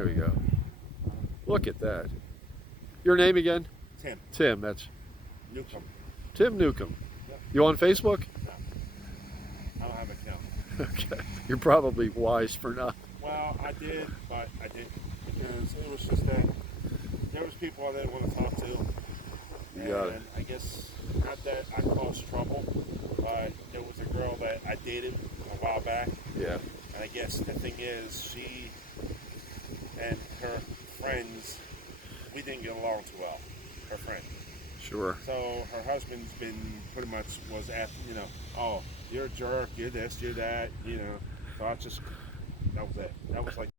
There we go. Look at that. Your name again? Tim. Tim, that's Newcombe. Tim Newcombe. Yeah. You on Facebook? No. I don't have an account. Okay. You're probably wise for not. Well, I did, but I didn't because it was just that there was people I didn't want to talk to. You got it. And I guess not that I caused trouble, but there was a girl that I dated a while back. Yeah. And I guess the thing is, she and her friends, we didn't get along too well. Her friend. Sure. So her husband's been pretty much was after, oh, you're a jerk, you're this, you're that, So I just, that was it. That was like